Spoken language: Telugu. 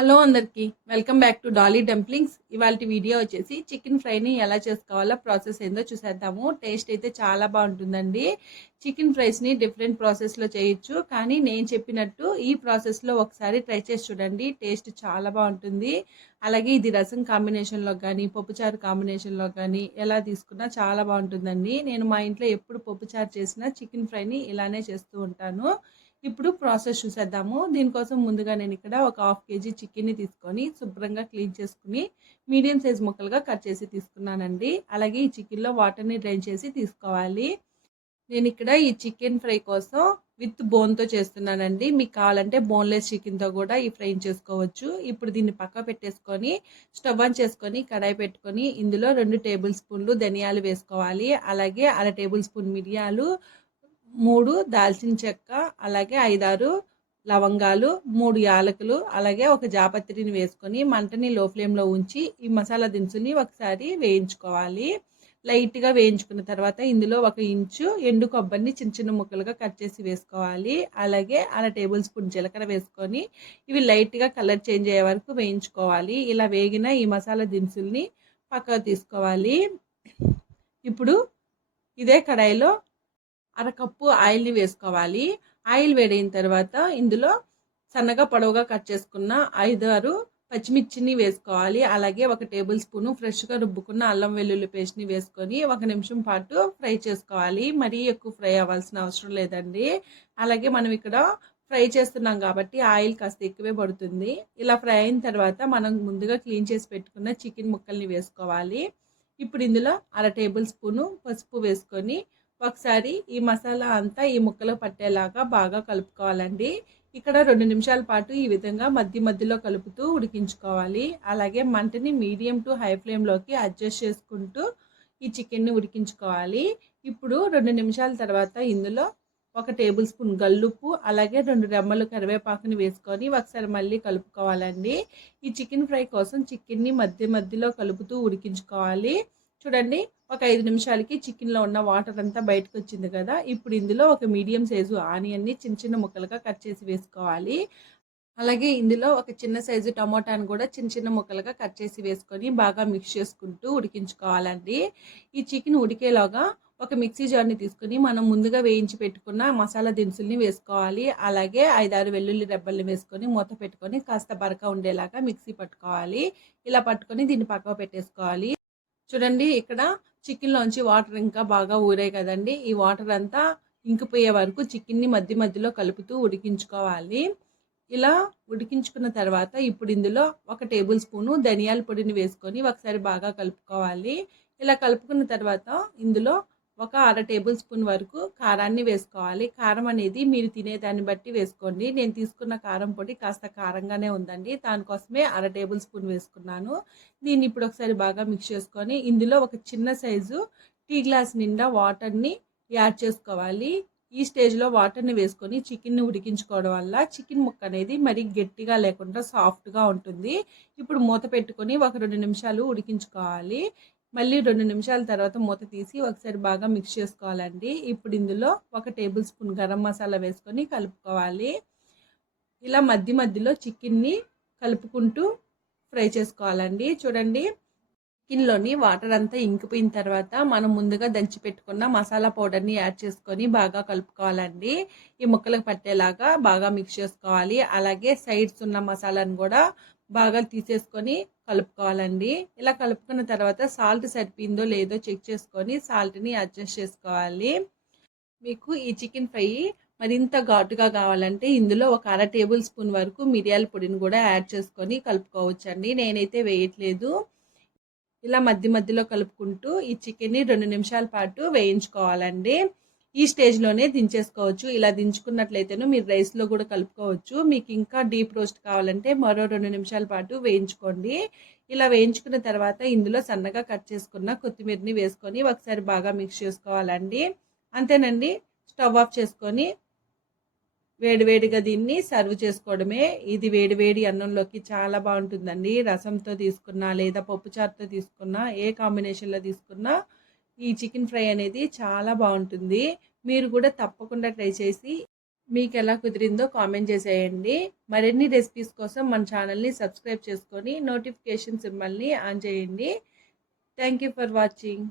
హలో అందరికీ welcome back to Dolly Dumplings. ఇవాళ వీడియో వచ్చేసి చికెన్ ఫ్రైని ఎలా చేసుకోవాలో ప్రాసెస్ ఏందో చూసేద్దాము. టేస్ట్ అయితే చాలా బాగుంటుందండి. చికెన్ ఫ్రైస్ని డిఫరెంట్ ప్రాసెస్లో చేయొచ్చు. కానీ నేను చెప్పినట్టు ఈ ప్రాసెస్లో ఒకసారి ట్రై చేసి చూడండి. టేస్ట్ చాలా బాగుంటుంది. అలాగే ఇది రసం కాంబినేషన్లో కానీ పప్పుచారు కాంబినేషన్లో కానీ ఎలా తీసుకున్నా చాలా బాగుంటుందండి. నేను మా ఇంట్లో ఎప్పుడు పప్పుచారు చేసినా చికెన్ ఫ్రైని ఇలానే చేస్తూ ఉంటాను. ఇప్పుడు ప్రాసెస్ చూసేద్దాము. దీనికోసం ముందుగా నేను ఇక్కడ ఒక హాఫ్ కేజీ చికెన్ని తీసుకొని శుభ్రంగా క్లీన్ చేసుకుని మీడియం సైజ్ ముక్కలుగా కట్ చేసి తీసుకున్నానండి. అలాగే ఈ చికెన్లో వాటర్ని డ్రైన్ చేసి తీసుకోవాలి. నేను ఇక్కడ ఈ చికెన్ ఫ్రై కోసం విత్ బోన్తో చేస్తున్నానండి. మీకు కావాలంటే బోన్లెస్ చికెన్తో కూడా ఈ ఫ్రై చేసుకోవచ్చు. ఇప్పుడు దీన్ని పక్క పెట్టేసుకొని స్టవ్ ఆన్ చేసుకొని కడాయి పెట్టుకొని ఇందులో రెండు టేబుల్ స్పూన్లు ధనియాలు వేసుకోవాలి. అలాగే అర టేబుల్ స్పూన్ మిరియాలు మూడు దాల్చిన చెక్క అలాగే ఐదారు లవంగాలు మూడు యాలకులు అలాగే ఒక జాపత్రిని వేసుకొని మంటని లో ఫ్లేమ్లో ఉంచి ఈ మసాలా దినుసుని ఒకసారి వేయించుకోవాలి. లైట్గా వేయించుకున్న తర్వాత ఇందులో ఒక ఇంచు ఎండు కొబ్బరిని చిన్న చిన్న ముక్కలుగా కట్ చేసి వేసుకోవాలి. అలాగే అర టేబుల్ స్పూన్ జీలకర్ర వేసుకొని ఇవి లైట్గా కలర్ చేంజ్ అయ్యే వరకు వేయించుకోవాలి. ఇలా వేగిన ఈ మసాలా దినుసుల్ని పక్కకు తీసుకోవాలి. ఇప్పుడు ఇదే కడాయిలో అరకప్పు ఆయిల్ని వేసుకోవాలి. ఆయిల్ వేడైన తర్వాత ఇందులో సన్నగా పొడవుగా కట్ చేసుకున్న ఐదు ఆరు పచ్చిమిర్చిని వేసుకోవాలి. అలాగే ఒక టేబుల్ స్పూను ఫ్రెష్గా రుబ్బుకున్న అల్లం వెల్లుల్లి పేస్ట్ని వేసుకొని ఒక నిమిషం పాటు ఫ్రై చేసుకోవాలి. మరీ ఎక్కువ ఫ్రై అవ్వాల్సిన అవసరం లేదండి. అలాగే మనం ఇక్కడ ఫ్రై చేస్తున్నాం కాబట్టి ఆయిల్ కాస్త ఎక్కువే పడుతుంది. ఇలా ఫ్రై అయిన తర్వాత మనం ముందుగా క్లీన్ చేసి పెట్టుకున్న చికెన్ ముక్కల్ని వేసుకోవాలి. ఇప్పుడు ఇందులో అర టేబుల్ స్పూను పసుపు వేసుకొని ఒకసారి ఈ మసాలా అంతా ఈ ముక్కలో పట్టేలాగా బాగా కలుపుకోవాలండి. ఇక్కడ రెండు నిమిషాల పాటు ఈ విధంగా మధ్య మధ్యలో కలుపుతూ ఉడికించుకోవాలి. అలాగే మంటని మీడియం టు హై ఫ్లేమ్లోకి అడ్జస్ట్ చేసుకుంటూ ఈ చికెన్ని ఉడికించుకోవాలి. ఇప్పుడు రెండు నిమిషాల తర్వాత ఇందులో ఒక టేబుల్ స్పూన్ గల్లుప్పు అలాగే రెండు రెమ్మలు కరివేపాకుని వేసుకొని ఒకసారి మళ్ళీ కలుపుకోవాలండి. ఈ చికెన్ ఫ్రై కోసం చికెన్ని మధ్య మధ్యలో కలుపుతూ ఉడికించుకోవాలి. చూడండి ఒక ఐదు నిమిషాలకి చికెన్లో ఉన్న వాటర్ అంతా బయటకు వచ్చింది కదా. ఇప్పుడు ఇందులో ఒక మీడియం సైజు ఆనియన్ని చిన్న చిన్న ముక్కలుగా కట్ చేసి వేసుకోవాలి. అలాగే ఇందులో ఒక చిన్న సైజు టమోటాను కూడా చిన్న చిన్న ముక్కలుగా కట్ చేసి వేసుకొని బాగా మిక్స్ చేసుకుంటూ ఉడికించుకోవాలండి. ఈ చికెన్ ఉడికేలాగా ఒక మిక్సీ జార్ని తీసుకుని మనం ముందుగా వేయించి పెట్టుకున్న మసాలా దినుసుల్ని వేసుకోవాలి. అలాగే ఐదారు వెల్లుల్లి రెబ్బల్ని వేసుకొని మూత పెట్టుకొని కాస్త బరక ఉండేలాగా మిక్సీ పట్టుకోవాలి. ఇలా పట్టుకొని దీన్ని పక్కకు పెట్టేసుకోవాలి. చూడండి ఇక్కడ చికెన్లోంచి వాటర్ ఇంకా బాగా ఊరాయి కదండి. ఈ వాటర్ అంతా ఇంకిపోయే వరకు చికెన్ని మధ్య మధ్యలో కలుపుతూ ఉడికించుకోవాలి. ఇలా ఉడికించుకున్న తర్వాత ఇప్పుడు ఇందులో ఒక టేబుల్ స్పూను ధనియాల పొడిని వేసుకొని ఒకసారి బాగా కలుపుకోవాలి. ఇలా కలుపుకున్న తర్వాత ఇందులో ఒక అర టేబుల్ స్పూన్ వరకు కారాన్ని వేసుకోవాలి. కారం అనేది మీరు తినేదాన్ని బట్టి వేసుకోండి. నేను తీసుకున్న కారం పొడి కాస్త కారంగానే ఉందండి. దానికోసమే అర టేబుల్ స్పూన్ వేసుకున్నాను. దీన్ని ఇప్పుడు ఒకసారి బాగా మిక్స్ చేసుకొని ఇందులో ఒక చిన్న సైజు టీ గ్లాస్ నిండా వాటర్ని యాడ్ చేసుకోవాలి. ఈ స్టేజ్లో వాటర్ని వేసుకొని చికెన్ని ఉడికించుకోవడం వల్ల చికెన్ ముక్క అనేది మరీ గట్టిగా లేకుండా సాఫ్ట్గా ఉంటుంది. ఇప్పుడు మూత పెట్టుకొని ఒక రెండు నిమిషాలు ఉడికించుకోవాలి. మళ్ళీ రెండు నిమిషాల తర్వాత మూత తీసి ఒకసారి బాగా మిక్స్ చేసుకోవాలండి. ఇప్పుడు ఇందులో ఒక టేబుల్ స్పూన్ గరం మసాలా వేసుకొని కలుపుకోవాలి. ఇలా మధ్య మధ్యలో చికెన్ని కలుపుకుంటూ ఫ్రై చేసుకోవాలండి. చూడండి చికెన్లోని వాటర్ అంతా ఇంకిపోయిన తర్వాత మనం ముందుగా దంచి పెట్టుకున్న మసాలా పౌడర్ని యాడ్ చేసుకొని బాగా కలుపుకోవాలండి. ఈ ముక్కలకు పట్టేలాగా బాగా మిక్స్ చేసుకోవాలి. అలాగే సైడ్స్ ఉన్న మసాలాను కూడా బాగా తీసేసుకొని కలుపుకోవాలండి. ఇలా కలుపుకున్న తర్వాత సాల్ట్ సరిపోయిందో లేదో చెక్ చేసుకొని సాల్ట్ని అడ్జస్ట్ చేసుకోవాలి. మీకు ఈ చికెన్ ఫ్రై మరింత ఘాటుగా కావాలంటే ఇందులో ఒక అర టేబుల్ స్పూన్ వరకు మిరియాల పొడిని కూడా యాడ్ చేసుకొని కలుపుకోవచ్చండి. నేనైతే వేయట్లేదు. ఇలా మధ్య మధ్యలో కలుపుకుంటూ ఈ చికెన్ని రెండు నిమిషాల పాటు వేయించుకోవాలండి. ఈ స్టేజ్లోనే దించేసుకోవచ్చు. ఇలా దించుకున్నట్లయితేను మీరు రైస్లో కూడా కలుపుకోవచ్చు. మీకు ఇంకా డీప్ రోస్ట్ కావాలంటే మరో రెండు నిమిషాల పాటు వేయించుకోండి. ఇలా వేయించుకున్న తర్వాత ఇందులో సన్నగా కట్ చేసుకున్న కొత్తిమీరని వేసుకొని ఒకసారి బాగా మిక్స్ చేసుకోవాలండి. అంతేనండి? స్టవ్ ఆఫ్ చేసుకొని వేడివేడిగా దీన్ని సర్వ్ చేసుకోవడమే. ఇది వేడివేడి అన్నంలోకి చాలా బాగుంటుందండి. రసంతో తీసుకున్నా లేదా పప్పుచారుతో తీసుకున్నా ఏ కాంబినేషన్లో తీసుకున్నా ఈ చికెన్ ఫ్రై అనేది చాలా బాగుంటుంది. మీరు కూడా తప్పకుండా ట్రై చేసి మీకు ఎలా కుదిరిందో కామెంట్ చేసేయండి. మరిన్ని రెసిపీస్ కోసం మన ఛానల్ని సబ్స్క్రైబ్ చేసుకొని నోటిఫికేషన్ సింబల్ని ఆన్ చేయండి. Thank you for watching.